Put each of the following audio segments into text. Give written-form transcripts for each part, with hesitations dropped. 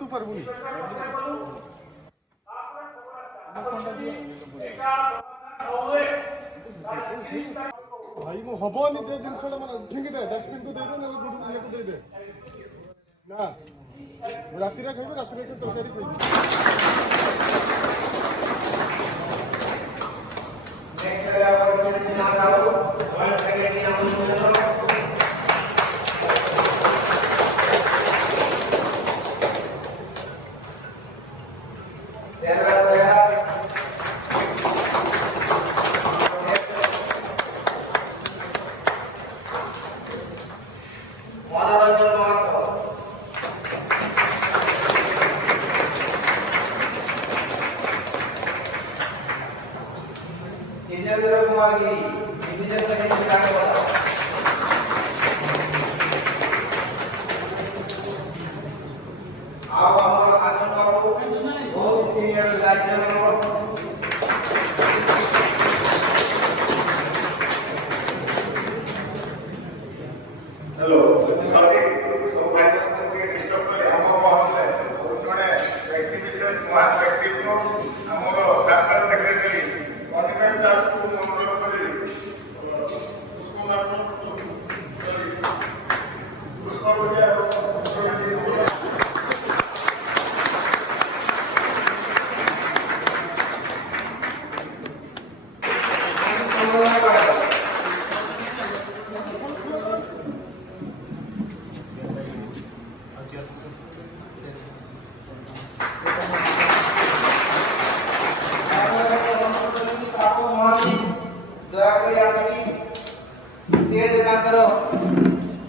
तू पारबुनी भाई वो हबनी जे जिनसटा माने फेंकी दे डस्टबिन को दे दे ना गुड ये को दे दे ना राति रे खाइबे राति रे से तरकारी खाइबे नेक्स्ट लेवल के सिना आओ वन सेकंड या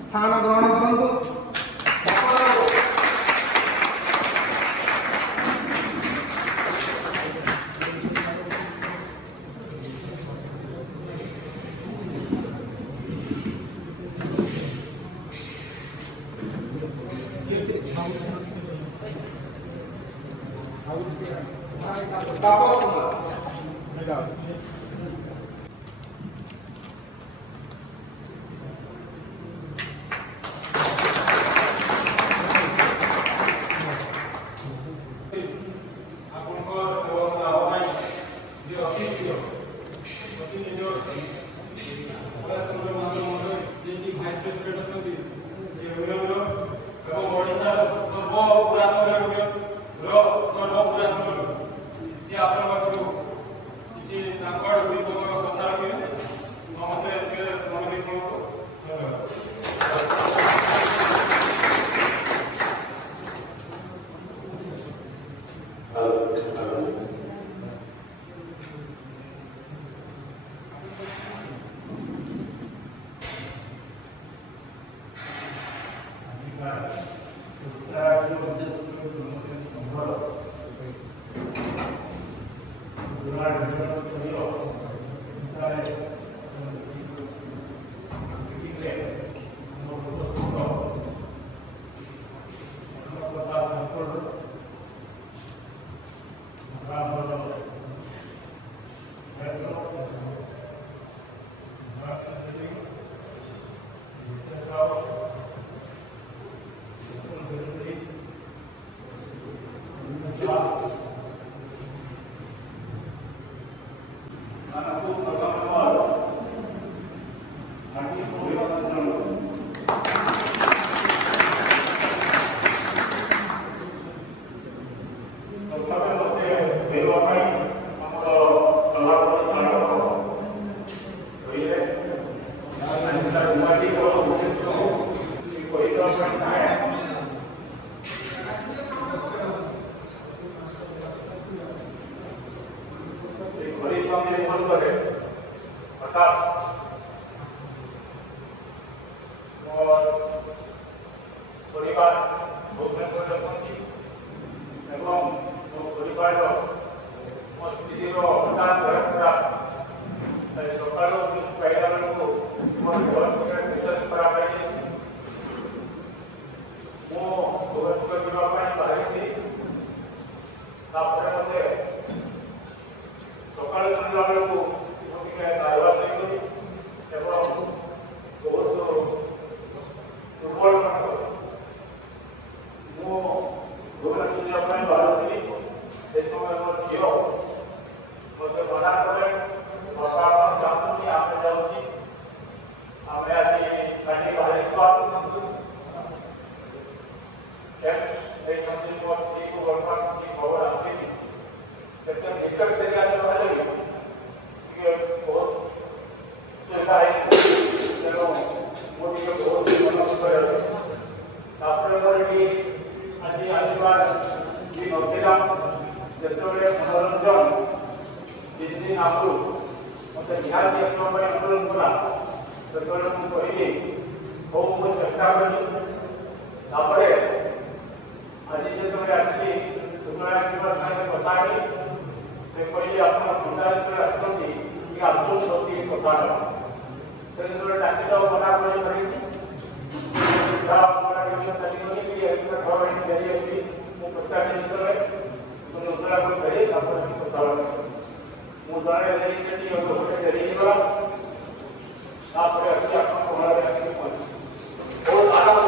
स्थान ग्रहण करंतु तापस कुमार भुवनेश्वर में बाहर देखो मैं झील मत मना करे बाबा चाहूँ आप जाऊँगी हमें आज गाड़ी बाहर एक मंदिर को स्त्री को वर्तमान की खबर आती थी लेकिन निसर्ग से क्या जो है ये बहुत सुविधा है चलो मोदी को बहुत मदद करे तापर की आज आशीर्वाद की नौकरीला जतोरे मनोरंजन दिन आगु मत निहाती समय आंदोलन कला जतोरे मु कहली बहुत चेष्टा करी तापर आज जतोरे आसी तुम्हारा किबा साथे कथा ही से कहली आपण पंचायत रे आसती कि आसो सती कथा से जतोरे डाकी दाव मना करी पूरा डिवीजन चली कि एक खबर जारी होती मु प्रचार नितरे तो नोतरा को करे तापर कथा मु जाने रही कि और होटे जारी गला तापर अभी आपण को हमारे आगे पहुंच और आराम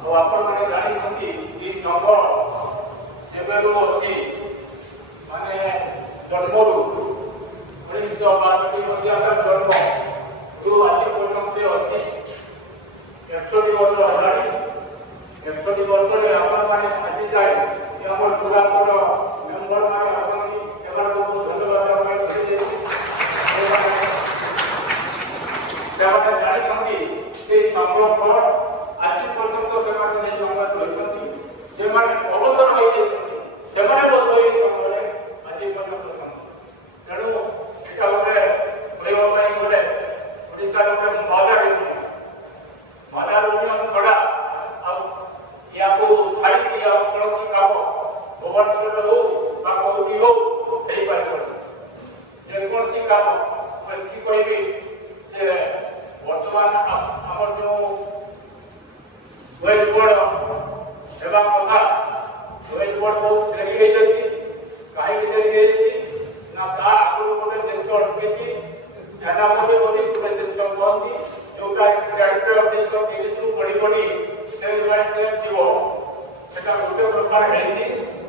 अब आपण माने जानी कि ई नंबर सेबेरो अछि माने जन्मरु 1962 मध्य जन्म जो आज पर्यटन से अच्छी 100 वर्ष हलानी 100 वर्ष रे आपण माने आज जाय कि हमर पूरा पूरा मेंबर माने आपण की एबार को धन्यवाद हम कहि देछि सेवा जारी करती से संभव पर आज पर्यटन से माने नहीं नंबर होइछथि जे माने अवसर होइछथि से माने बोलई समरे आज पर्यटन तेणु एटा गोटे प्रयोग ପାଇଁ गोटे ओडिसा गोटे बाजार यूनियन छड़ा या छाड़ी कौन काम भुवनेश्वर हो कौटी हो जेकोसी काम कि कहि बर्तमान आम जो वेज बोर्ड सेवा कथा वेज बोर्ड बहुत डेरी कहीं डेरी ना आगुरी गोटे जिन अटकी एनामोली गोटे जिन कहती जोटा character of this of English रू पढ़ी पढ़ी सेल्फ डिवेलपमेंट जीवो सेटा गोटे प्रकार है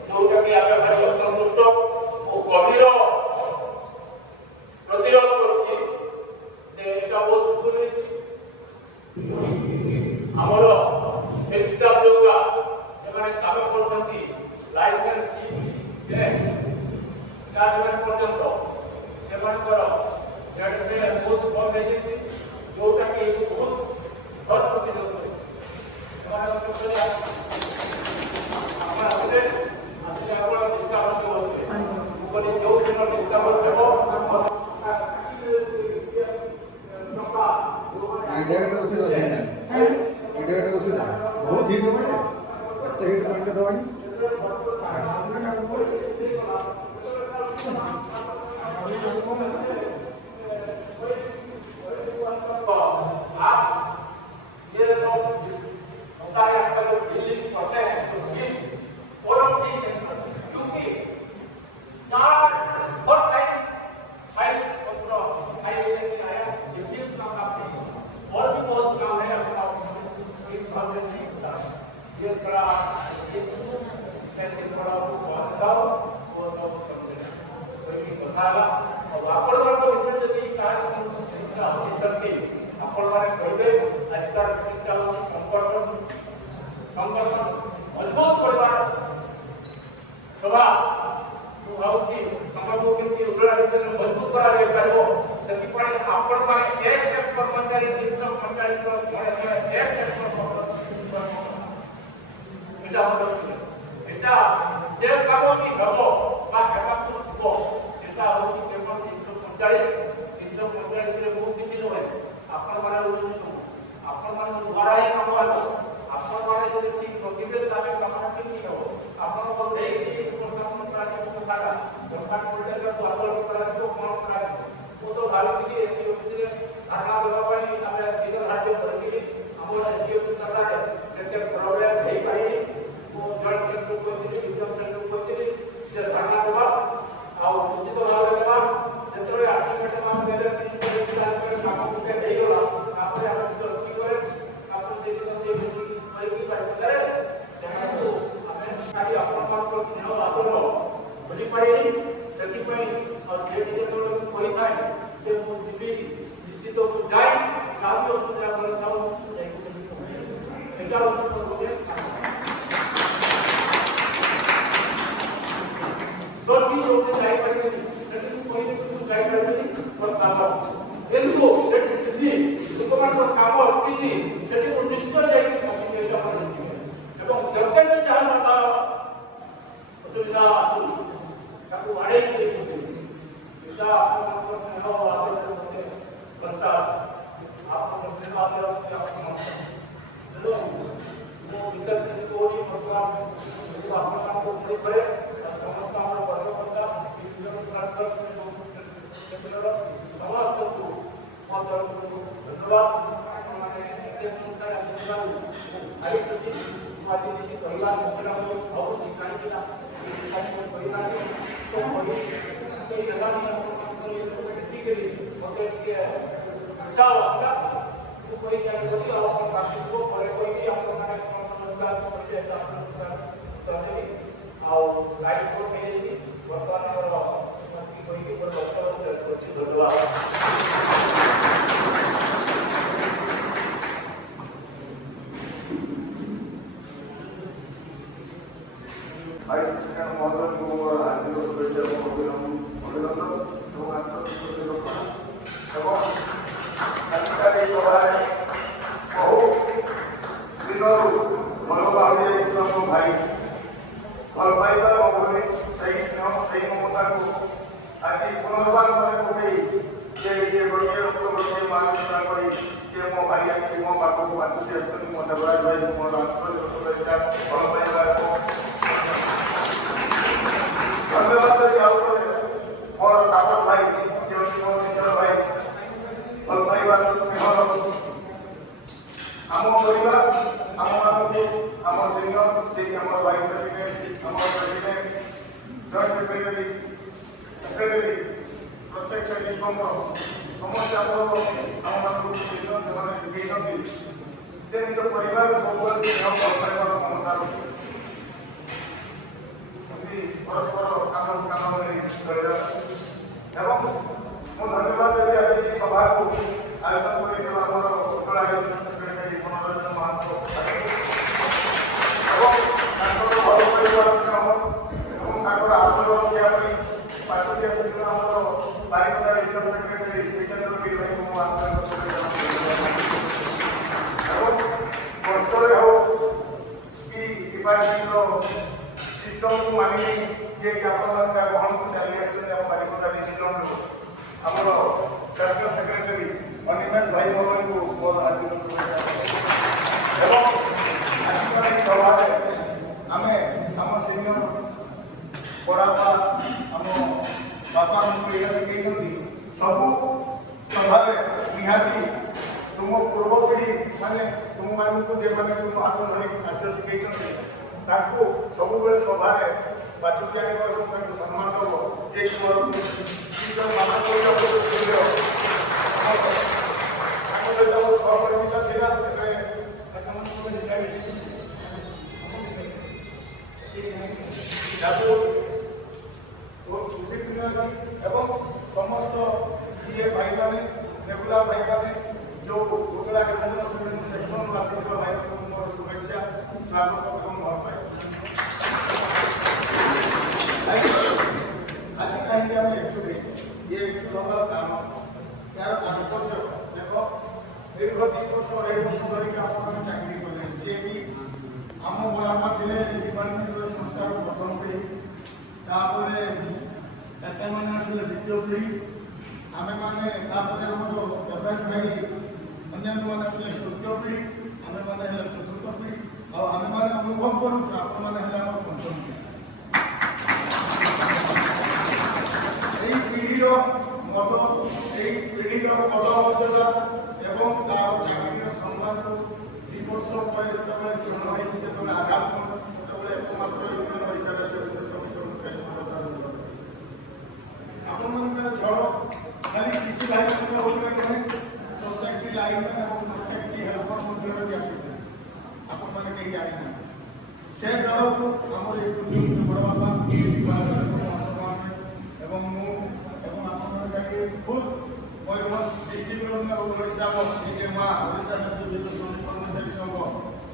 जोटा कि आगे भारी असंतुष्ट और गभीर प्रतिरोध करछि जे एटा बहुत भूल हमर हेल्थ स्टाफ जोगा एमाने काम करछंती लाइफ एंड सी जे गार्डन पर्यंत सेमानकर जेडे बहुत कम है जोटा कि बहुत भर प्रतिरोध है हमारा मतलब आपण आसे आपण दिशा हो होते ऊपर जो दिन दिशा हो देबो आइडिया को से आइडिया को से बहुत हिट हो गए कते हिट पॉइंट दवाई विचार होते तो ती लोक काय करते त्यातून कोणी काय करते पण काम एल्बो सेट ଲୋକମାନଙ୍କ କାମ ଅଟକିଛି ସେଠିକୁ ନିଶ୍ଚୟ ଯାଇକି ପହଞ୍ଚିବେ ଏବଂ ଯେତେ ବି ଯାହା ତାର ଅସୁବିଧା ଆସୁ ତାକୁ ଆଡ଼େଇକି ଦେଖୁଥିବେ ପିତା ଆପଣଙ୍କ ସ୍ନେହ ଆଦର ମୋତେ ବର୍ଷା ଆପଣଙ୍କ ସ୍ନେହ ଆଦର ତେଣୁ ମୁଁ ବିଶେଷ କରି କହୁଛି ବର୍ତ୍ତମାନ ଆପଣମାନଙ୍କୁ ଉପରେ ସମସ୍ତ ଆମର ବର୍ଗକର୍ତ୍ତା କ୍ଷେତ୍ରର ସମସ୍ତଙ୍କୁ ମୋ ତରଫରୁ धन्यवाद आपने इतने सुंदर आशीर्वाद भारी खुशी आज किसी परिवार में और सिखाई के ना परिवार तो कोई कोई लगा नहीं ये सब ठीक है ओके के आशा वाला तो कोई क्या करेगी और अपन राष्ट्र को पर कोई भी आपको ना समस्या परिचय तो नहीं और लाइफ को मिलेगी वर्तमान में कोई भी पर डॉक्टर से धन्यवाद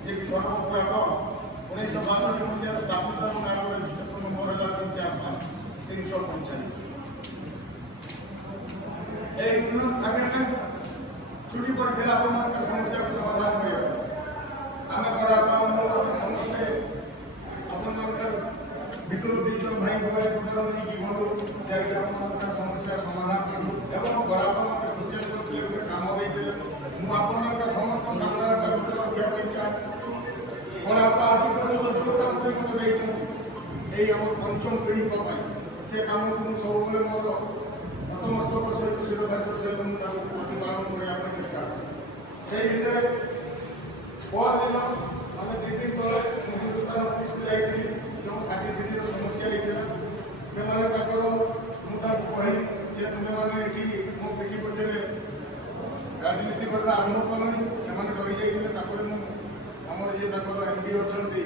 ଯିଏକି ସର୍ବପୁରାତନ 1962 ମସିହାରେ ସ୍ଥାପିତ ଏବଂ ଏହାର ରେଜିଷ୍ଟ୍ରେସନ ନମ୍ବର ହେଲା 345। এই ইউনিয়ন সাଙ୍ଗେ ସାଙ୍ଗେ ছুটি পড়িଥିଲା ଆପଣମାନଙ୍କ ସମସ୍ୟାକୁ ସମାଧାନ କରିବା ଆମେ ଆମେ ସମସ୍ତେ ଆପଣମାନଙ୍କର ଭିତରୁ ଦୁଇ ଜଣ ଭାଇ ଭଗାଇ ପତ୍ର ନେଇକି ଗଲୁ ଯାଇକି ଆପଣମାନଙ୍କର ସମସ୍ୟାର ସମାଧାନ କଲୁ ଏବଂ ବଡ଼ବାପା ମୋତେ ଖୁସି କରିଥିଲେ ଗୋଟେ କାମ ଦେଇଥିଲେ ମୁଁ ଆପଣମାନଙ୍କ ସମସ୍ତ ସାମ୍ନାରେ ତାକୁ ରଖିବା ପାଇଁ ଚାହେଁ। ବଡ଼ବାପା ଆଜି ପର୍ଯ୍ୟନ୍ତ ଯେଉଁ କାମଟି ମୋତେ ଦେଇଛନ୍ତି ଏଇ ଆମ ପଞ୍ଚମ ପିଢ଼ିଙ୍କ ପାଇଁ ସେ କାମକୁ ମୁଁ ସବୁବେଳେ ମୋର ନତମସ୍ତକର ସହିତ ଶିରୋଧାର୍ଯ୍ୟ ସହିତ ମୁଁ ତାକୁ ପ୍ରତିପାଳନ କରିବା ପାଇଁ ଚେଷ୍ଟା କରେ। ସେଇ ଭିତରେ ପରଦିନ ମାନେ 2 ଦିନ ତଳେ ମୁଁ ହିନ୍ଦୁସ୍ତାନ ଅଫିସକୁ ଯାଇଥିଲି ଯେଉଁ 33ର ସମସ୍ୟା ହେଇଥିଲା ସେମାନେ ତାଙ୍କର ମୁଁ ତାଙ୍କୁ କହିଲି ଯେ ତୁମେମାନେ ଏଠି ମୋ ପିଠି ପଛରେ ରାଜନୀତି କରିବା ଆରମ୍ଭ କଲଣି। ସେମାନେ ଡରି ଯାଇଥିଲେ। ତାପରେ ମୁଁ ଆମର ଯିଏ ତାଙ୍କର MD ଅଛନ୍ତି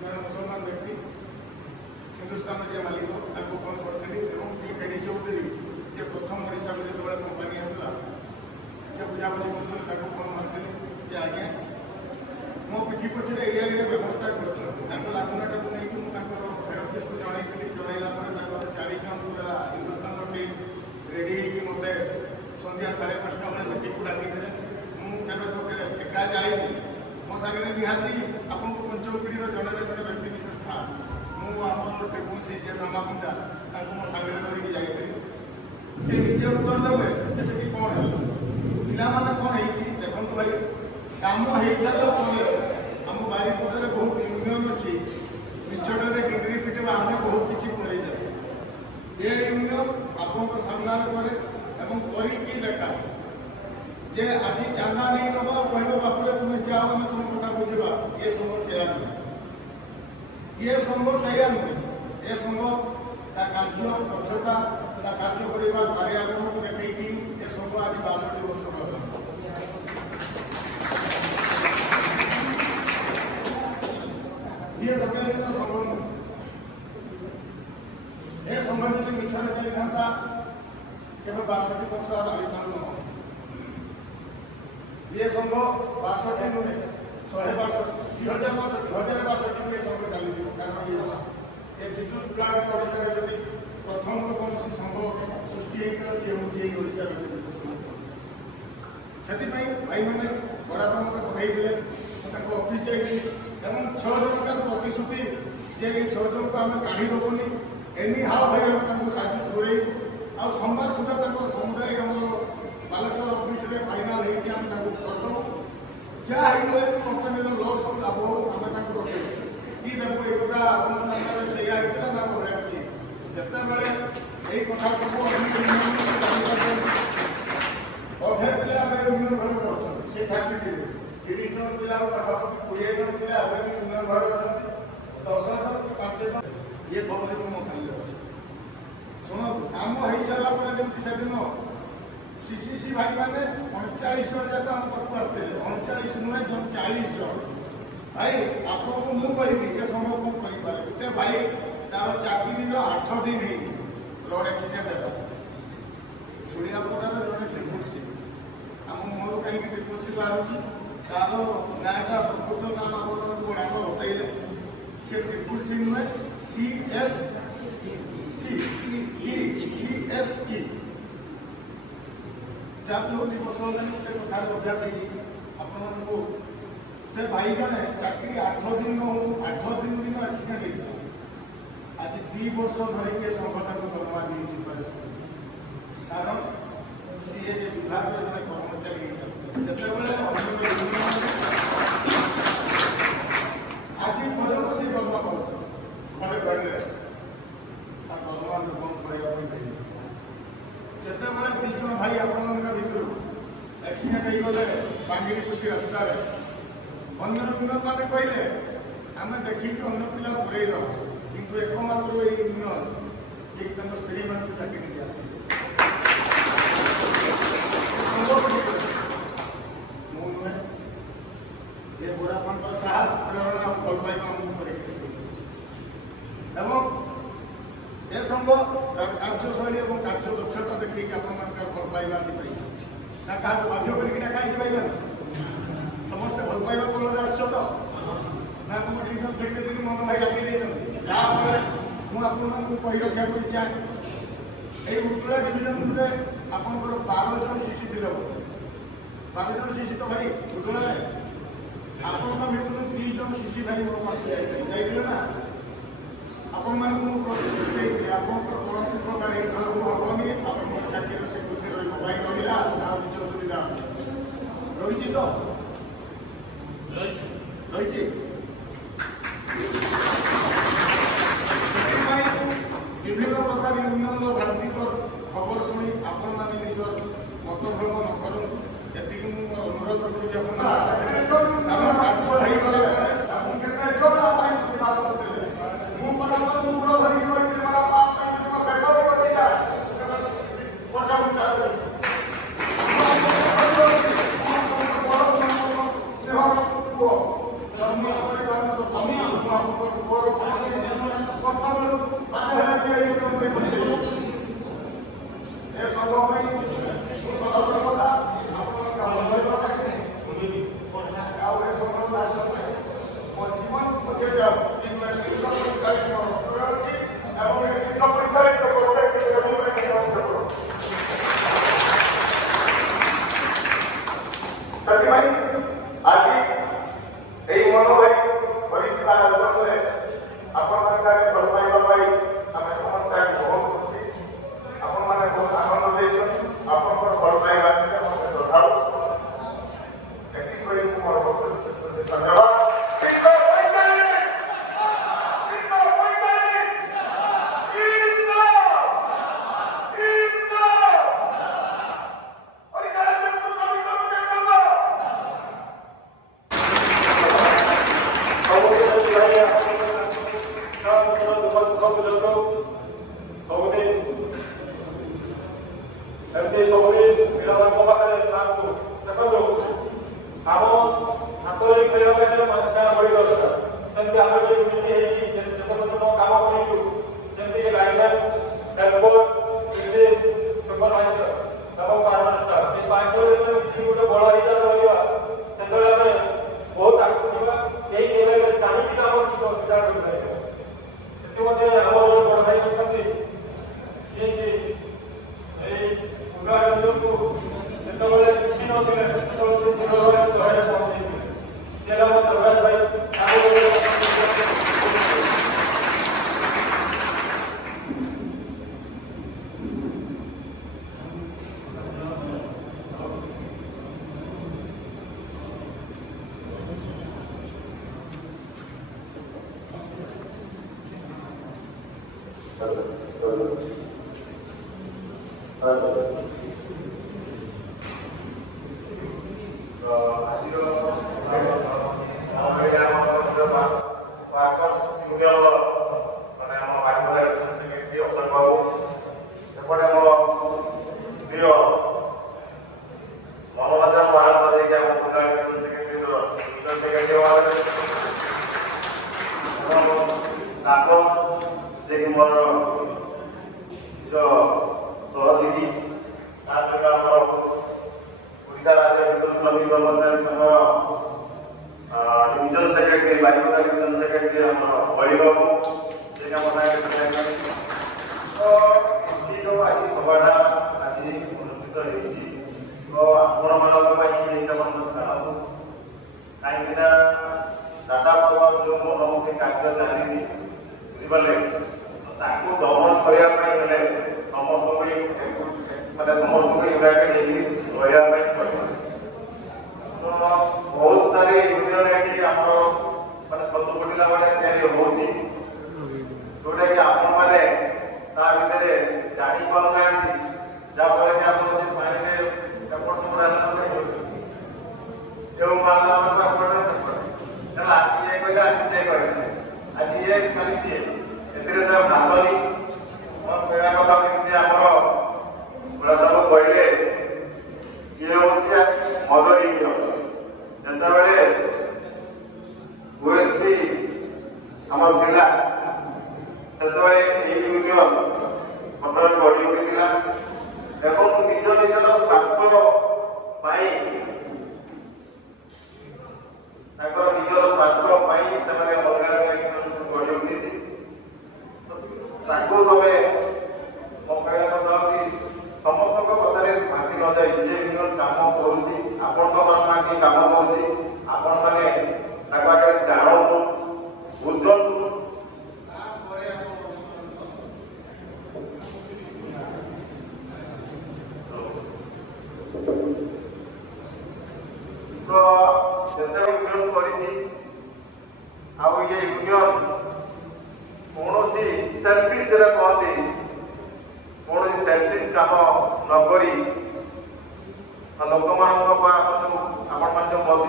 ଜଣେ ମୁସଲମାନ ବ୍ୟକ୍ତି ହିନ୍ଦୁସ୍ତାନ ଯିଏ ମାଲିକ ତାଙ୍କୁ ଫୋନ୍ କରିଥିଲି ଏବଂ ଯିଏ କେଡ଼ି ଚୌଧୁରୀ ଯେ ପ୍ରଥମ ଓଡ଼ିଶାକୁ ଯେତେବେଳେ କମ୍ପାନୀ ଆସିଲା ଯେ ବୁଝାବୁଝି କରୁଥିଲେ ତାଙ୍କୁ ଫୋନ୍ ମାରିଥିଲି ଯେ ଆଜ୍ଞା ମୋ ପିଠି ପଛରେ ଏଇଆ ବ୍ୟବସ୍ଥା କରୁଛନ୍ତି। ତାଙ୍କ ଲାଗୁନାଟାକୁ ନେଇକି ମୁଁ ତାଙ୍କର ହେଡ୍ ଅଫିସକୁ ଜଣାଇଥିଲି। ଜଣାଇଲା ପରେ ତାଙ୍କର 4 ଜଣ ପୁରା ହିନ୍ଦୁସ୍ତାନର ଟିମ୍ ରେଡ଼ି ହେଇକି ମୋତେ ସନ୍ଧ୍ୟା 5:30 ବେଳେ ମିଟିଂକୁ ଡାକିଥିଲେ। ମୁଁ କେବେ ଏକା ଯାଇନି। ମୋ ସାଙ୍ଗରେ ନିହାତି ଆପଣଙ୍କୁ ପଞ୍ଚମ ପିଢ଼ିର ଜଣେ ବ୍ୟକ୍ତି ବିଶେଷ ଥାଏ। ମୁଁ ଆମର ଟ୍ରିବୁଲ୍ ସି ଯେ ସାମାକୁଣ୍ଡା ତାଙ୍କୁ ମୋ ସାଙ୍ଗରେ ଧରିକି ଯାଇଥିଲି। ସେ ନିଜେ ଉତ୍ତର ଦେବେ ଯେ ସେଠି କ'ଣ ହେଲା ପିଲାମାନେ କ'ଣ ହେଇଛି ଦେଖନ୍ତୁ ଭାଇ କାମ ହେଇସାରିଲା ପରେ ଆମ ବାରିପଟରେ ବହୁତ ୟୁନିୟନ୍ ଅଛି ମିଛଟାରେ ଡିଗ୍ରୀ ପିଟିବା ଆମେ ବହୁତ କିଛି କରିଦେବୁ। ଏ ୟୁନିୟନ୍ ଆପଣଙ୍କ ସାମ୍ନାରେ କରେ ଏବଂ କରିକି ଦେଖା ଯେ ଆଜି ଚାନ୍ଦା ନେଇ ନେବା କହିବ ବାପୁରେ ତୁମେ ଯାଅ ଆମେ ତୁମ କଥା ବୁଝିବା ଏ ସଂଘ ସେୟା ନୁହେଁ। ଏ ସଂଘ ସେୟା ନୁହେଁ। ଏ ସଂଘ ତା କାର୍ଯ୍ୟ ଦକ୍ଷତା ତା କାର୍ଯ୍ୟ କରିବା ପାରିଆକୁ ଦେଖେଇକି ଏ ସଂଘ ଆଜି 62 ବର୍ଷ ହେଲା। ଇଏ ଗୋଟେ ସଂଘ ନୁହେଁ। ଏ ସଂଘ ଯଦି ମିଛରେ ଚାଲିଥାନ୍ତା କେବେ 62 ବର୍ଷ ରହିଥାନ୍ତା। ये संघ 62 नुहे 162 2062 ये संघ चली कारण ये विद्युत प्लांट ओडिशा रे जदि प्रथम कौन संघ सृष्टि होता सी हूँ ओडिशा से भाई मैंने बड़ापा मत पठाई दिले ऑफिस जाइए एवं 6 जनकार प्रतिश्रुति जे 6 जन को आम काढ़ी देवुनि एनी हाउ भाई आम सर्विस जोड़े आ सोमवार सुधा समुदाय आम बालेश्वर ऑफिस रे फाइनल होगी आम करदेव जहाँ भी कंपानी लॉस हो लाभ हो आम रखे कि देखो ये कथा आप सामने से ना बोला कि जिते बड़े यही कथा सब अधे पे आम यूनियन घर कर फैक्ट्री 30 जन पिला पाखापाखि 20 जन पिला यूनियन घर अच्छा 10 जन कि 5 जन ये खबर को मो खाली अच्छे शुणु आम हो सारा जमी से दिन सीसीसी भाई मैंने 39 जन जाक आम पाक आसते 39 नुहे 40 जन भाई आपको मुझे कहबी ये संभव कौन करें गोटे भाई तार चाकरी 8 दिन ही रोड एक्सीडेंट है शुणिया पटार जो ट्रिपुल सी आम मोर कहीं ट्रिपुल सी बाहर तार नाटा प्रकृत नाम आप बड़ा बताइले सी ट्रिपुल सी नुहे CSE जब जो दिवस गोटे कथार अभ्यास आपको से भाई जड़े चाकरी 8 दिन हो 8 दिन एक्सीडेंट होता आज 2 वर्ष धरिकी संघता को दरमा दी कारण सी विभाग जड़े कर्मचारी जिते आज पर्यटन सी दरमा कर घरे बेड रेस्ट दरमा बंद करने जिते 2 जन भाई आपण भर एक्सीडेंट हो गले बांगिरी कुशी रास्ता अन्य यूनियन मैंने कहले आम देखिए अन्न पिला पुरे दब कि एकमात्र ये यूनियन जे स्त्री मान चाकरी दिया नुहे ये बुढ़ापा साहस प्रेरणा और भल पाइबा एवं ये संघ कार्यशैली और कार्य दक्षता देखिए आप भल पाइबा क्या बाध्य करके डाका समस्त भल पाइबा फल आस ମୁଁ ଆପଣମାନଙ୍କୁ କହି ରଖିବା କରି ଚାହେଁ এই উত্তরা ডিভিজনরে আপনার 12 জন শিশু ছিল 12 জন শিশু তো ভাই উত্তরারে আপনার ভিতরে 3 জন শিশু ভাই মো পাখে যাইଥିଲେ না ଆପଣମାନଙ୍କୁ ମୁଁ ପ୍ରତିଶ୍ରୁତି ଦେଇଥିଲି ଆପଣଙ୍କର କୌଣସି ପ୍ରକାର ଇଣ୍ଟରଭ୍ୟୁ ହେବନି ଆପଣଙ୍କର ଚାକିରିର ସ୍ୱୀକୃତି ରହିବ ଭାଇ ରହିଲା ତାର କିଛି ଅସୁବିଧା ରହିଛି ତ ରହିଛି বিভিন্ন প্রকার উন্নয়ন ভ্রান্তিকর খবর শুনি আপনার নিজের মতভ্রম ন করুন এতিকি মু অনুরোধ রখুছি আপনার কার্য হয়ে গলা ନିଜର ସ୍ୱାର୍ଥ ପାଇଁ ସେମାନେ ଅଲଗା ଅଲଗା ଗଢ଼ି ଉଠିଛି। ये यूनियन कौन सेल्फिश कहते कौन सेल्फिश काम नकरी लोक मान जो बसी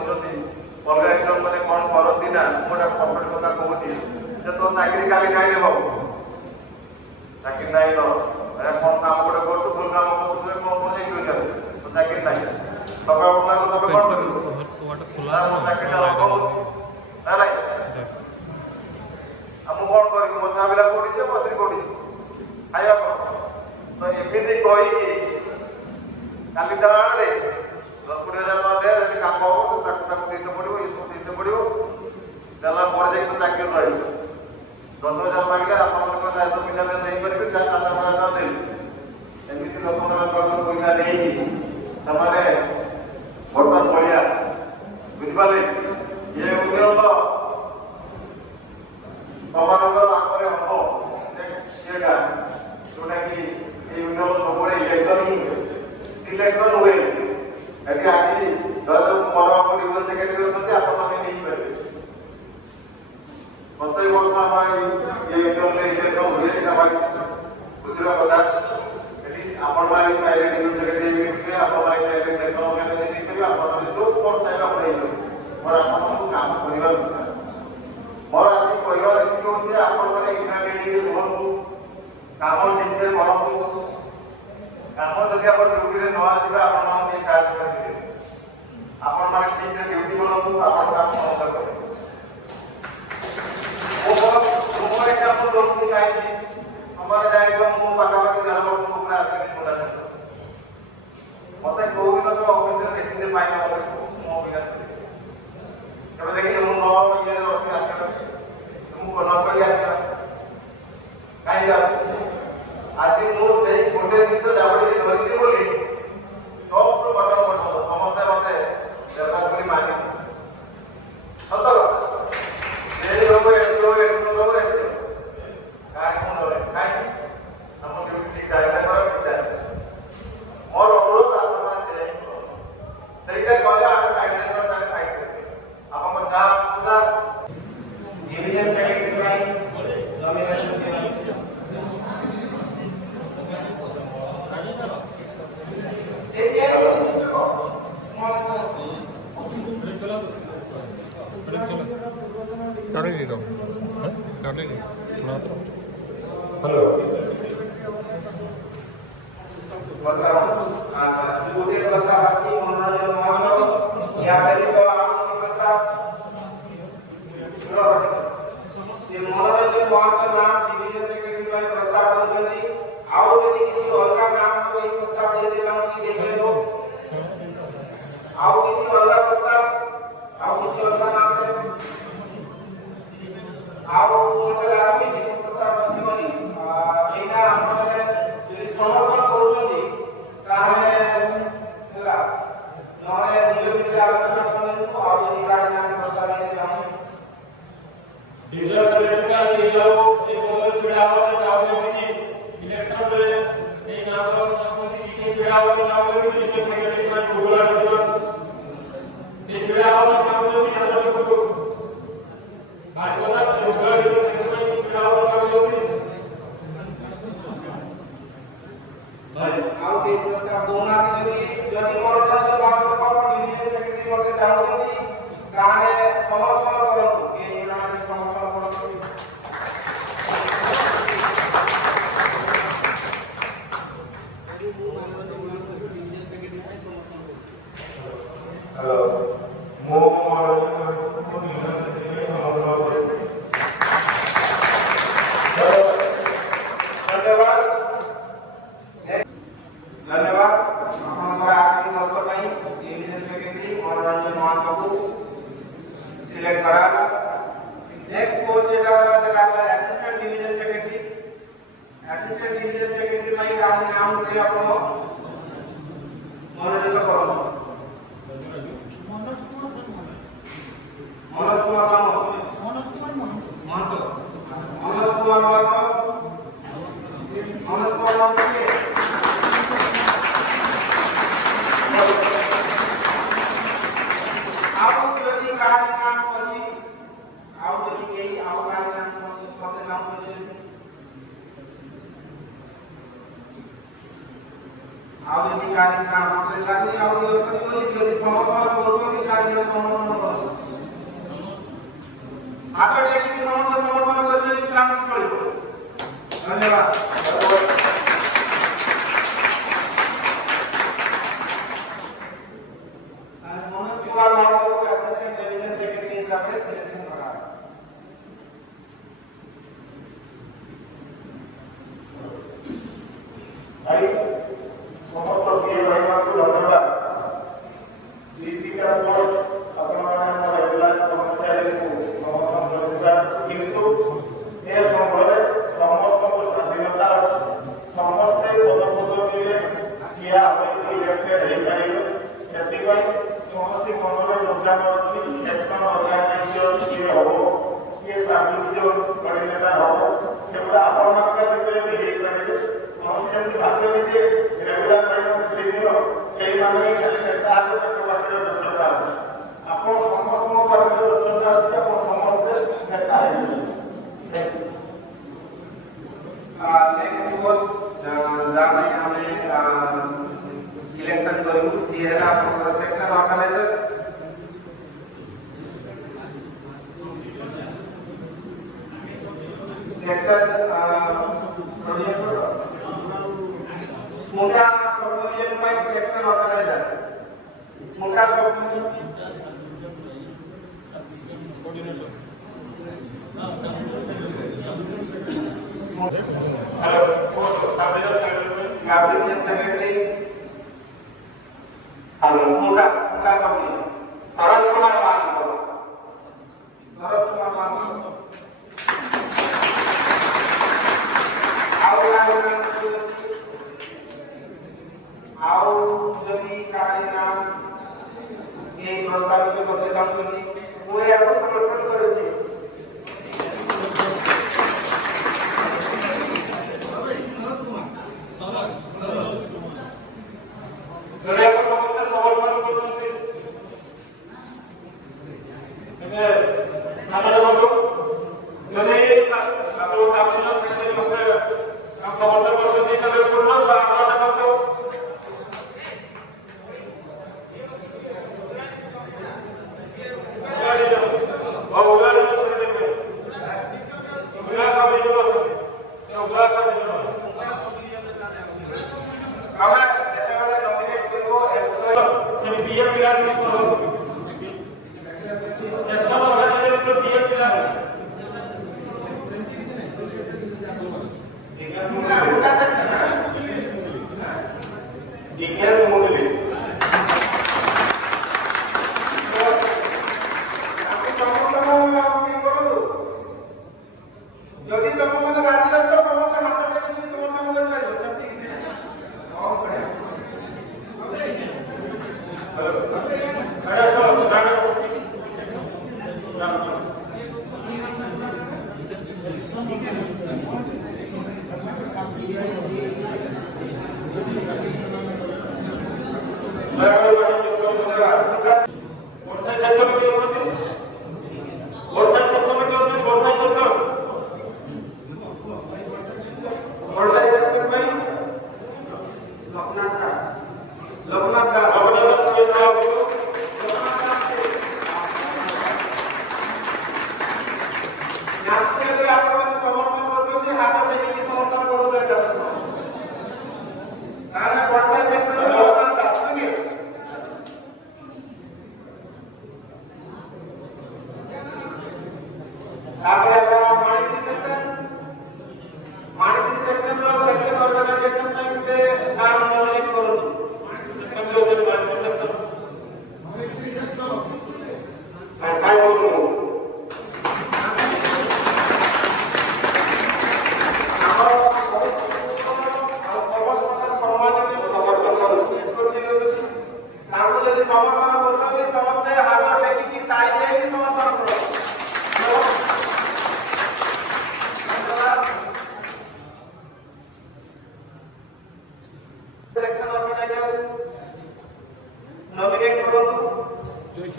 अलग एकदम मैंने कौन करती ना गोटे प्रॉफिट कथा कहूँ जे तो चाकरी काली कहीं देव चाकरी नहीं तो कौन काम गोटे कर फुल काम कर तो चाकरी नहीं सकाल उठला तो तब कौन कर चाकरी हम कौन कर मजा बिला कोड़ी मछली कोड़ी खाया तो एमती कही काली दलाण 10-20 हज़ार दे काम हो देते पड़ो ये सब देते पड़ो देला पर जाए तो चाकरी रही 10,000 मांगे आपको 400 पिला नहीं करेंगे 4,000 दे एमती लोक पैसा नहीं समाने बर्तन पड़िया बुझिपारे ये यूनियन तमर आगे हम सीटा जोटा कि यूनियन सब इलेक्शन सिलेक्शन हुए यदि आज धर मोर यूनियन सेक्रेटरी अच्छे आप नहीं पारे प्रत्येक वर्ष ये यूनियन इलेक्शन हुए खुशी कथा आपण मैंने चाहे यूनियन सेक्रेटरी आप सेक्शन आप जो पोस्ट चाहिए आप काम करवा मोर आज कहबार ये आपने यूनाइटेड रुहतु काम ठीक से करूँ काम जब आप ड्यूटी न आसवे आप साहय करेंगे आपण ठीक से ड्यूटी बनाऊँ आप काम समझ करें कहीं हमारे जाए मु पाखापाखि 10 वर्ष ऊपर आस मत कौ दिन तो ऑफिस देखते पाए मो बिना देखिए मुझे ये रसी आस नकली आस कहीं आज मुझे गोटे जिन जबड़ी धरी बोली टॉप टू बटन पर्यटन समस्ते मत देवराज बोली मानि सत कहीं कहीं हम ड्यूटी ठीक टाइम मोर अनुरोध से गले आप गाइडलाइन साथ फाइट करेंगे आप जहाँ सुधा डिवीजन हेलो जुबुदेव प्रसाद मनोरंजन महल या मनोरंजन महल का नाम डिवीजन सेक्रेटरी में प्रस्ताव करछथि आउ यदि किसी अलग नाम को एक प्रस्ताव दे देला कि देखे लो आउ किसी अलग प्रस्ताव आउ किसी अलग नाम आउ मतलब आदमी किसी प्रस्ताव अछि बनी एना हमरे यदि समर्पण करूछथि ताहे हला नरे निज निज आलोचना करले तो आउ यदि कार्यक्रम प्रस्ताव दे जाऊ डिवीजन सेक्रेटरी का ये लोग एक बदल छिड़ावा चाहते हैं कि इलेक्शन में एक नाम के छिड़ावा चाहते हैं डिवीजन सेक्रेटरी का बोला ये छिड़ावा चाहते हैं कि अंदर को भारत का डिवीजन सेक्रेटरी का छिड़ावा चाहते हैं आउ के प्रस्ताव दोना के यदि मनोरंजन बात को डिवीजन सेक्रेटरी को चाहते हैं ताने समर्थन करो के ना से समर्थन करो हेलो मो धन्यवाद हमारा आज की मौका पाई डिवीजन सेक्रेटरी मनोरंजन महल को सिलेक्ट करा नेक्स्ट पोस्ट जेटा वाला असिस्टेंट डिवीजन सेक्रेटरी भाई का नाम ले आपको मनोरंजन करो मनोज कुमार महतो आप यदि कार्यक्रम पछि आउ यदि ଆଉ ଯଦି କାଲି ମତେ ଲାଗି ଆଉ ଅଛନ୍ତି ବୋଲି ଯଦି ସମର୍ପଣ କରୁଛନ୍ତି କାଲି ସମର୍ପଣ କରନ୍ତୁ। ହାତ ଟେକିକି ସମସ୍ତେ ସମର୍ପଣ କରିବେ ଯଦି କାମ ଚଳିବ। ଧନ୍ୟବାଦ। मनोज कुमार बाबू को असिस्टेंट डिवीजन सेक्रेटरी हिसाब से सिलेक्शन करा। आई समस्त बीए भाई को धन्यवाद। दीपिका को अपना रेगुलर कर्मचारी को नमस्कार करथिबा किंतु ए संबंधରେ ସମସ୍ତଙ୍କ ସ୍ୱାଧୀନତା ଅଛି। ସମସ୍ତେ ପଦପଦବୀରେ ଠିଆ ହୋଇ ଇଲେକ୍ଟେଡ୍ ହେଇପାରିବେ। ସେଥିପାଇଁ ସମସ୍ତେ ମନରେ ଯୋଜନା ଅଛି ସେକ୍ସନ ଅର୍ଗାନାଇଜର କିଏ ହବ କିଏ ସାମିଲ କୋଅର୍ଡିନେଟର ହବ ସେଗୁଡ଼ା ଆପଣମାନଙ୍କ ଭିତରେ ବି ହେଇପାରିବେ। ଯେମିତି ଭାବିବେ ଯେ ରେଗୁଲାର ପାଇବାକୁ ସିନିୟର ସେଇମାନେ ହିଁ ଖାଲି ନେତା ତାଙ୍କ ପାଖରେ ଦକ୍ଷତା ଅଛି। ଆପଣ ସମସ୍ତଙ୍କ ପାଖରେ ଦକ୍ଷତା ଅଛି। ଆପଣ ସମସ୍ତେ ନେତା ହେଇପାରିବେ। नेक्स्ट पोस्ट जाने हमें इलेक्शन करू सी है आपको section organiser section Munda subdivision में section organiser Munda subdivision hello post cabinet secretary hello Munda subdivision Sharad Kumar Babu Sharad Kumar Babu आओ जमी कार्य नाम ये प्रस्तावित करते चाहूँगी वो आपको समर्थन करेंगे। যদি তোমাদের রাজি আছো তোমাদের হাতে কিছু সমর্থন করতে পারো সেটা কিছু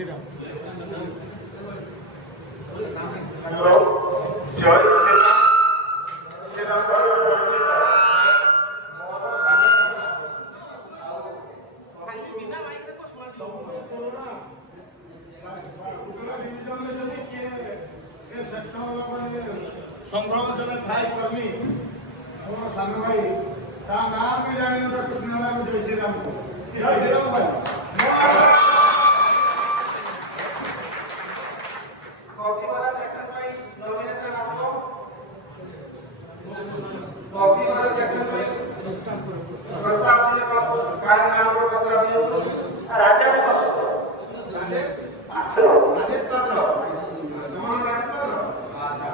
না और बढ़िया ସେକ୍ସନ ସଂଗ୍ରହ ଜଣେ ଥାଇ କର୍ମୀ ମୋର ସାନ ଭାଇ ତା ନାଁ ବି ଜାଣିନଥା କୃଷ୍ଣରାମ ଜୟଶ୍ରୀରାମ ଜୟଶ୍ରୀରାମ ଭାଇ କପିବାଲା ସେକ୍ସନ ପାଇଁ ନମିନେସନ ଆସିବ କପିବାଲା ସେକ୍ସନ ପାଇଁ ପ୍ରସ୍ତାବ ଦିଏ କାହାର ନାମର ପ୍ରସ୍ତାବ ଦିଏ ରାଜେଶ ପାତ୍ର ତମ ନାମ ରାଜେଶ ପାତ୍ର ଆଚ୍ଛା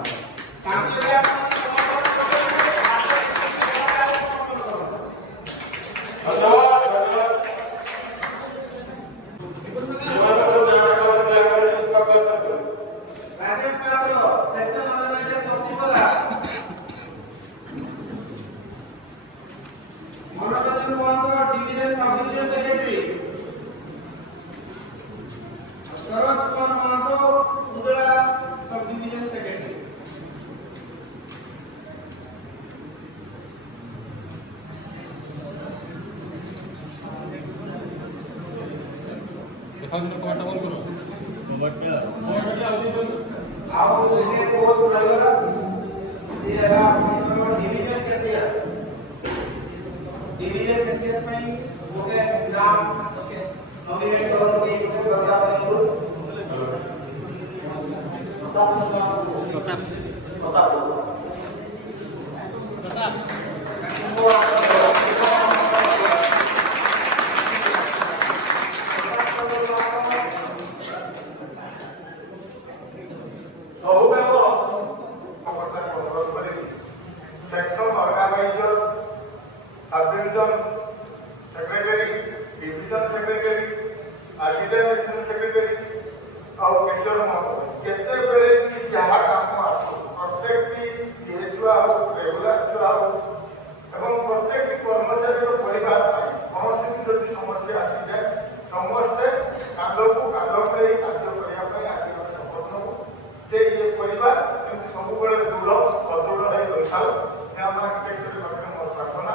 ତାଙ୍କୁ राजेश पात्र सेक्शन ऑर्गेनाइजर कपटिवाला Manoranjan Mahato division subdivision secretary Saroj Kumar Mahato उदला सब डिवीजन सेक्रेटरी आओ ये पोस्ट लगेगा सीएरा डिवीजन कैशियर में होगे नाम ओके नॉमिनेट करो के प्रस्ताव करो section organiser sub division secretary division secretary assistant division secretary और किशोर महतो जिते बेले की जहाँ काम आसो प्रत्येक की छुआ हो रेगुलर छुआ हो एवं प्रत्येक कर्मचारी परिवार कौन भी समस्या आसी जाए समस्ते कांद को कांद मिले कार्य करने आज शपथ नबू जे ये परिवार एमती सब दृढ़ सदृढ़ हो रही था प्रार्थना।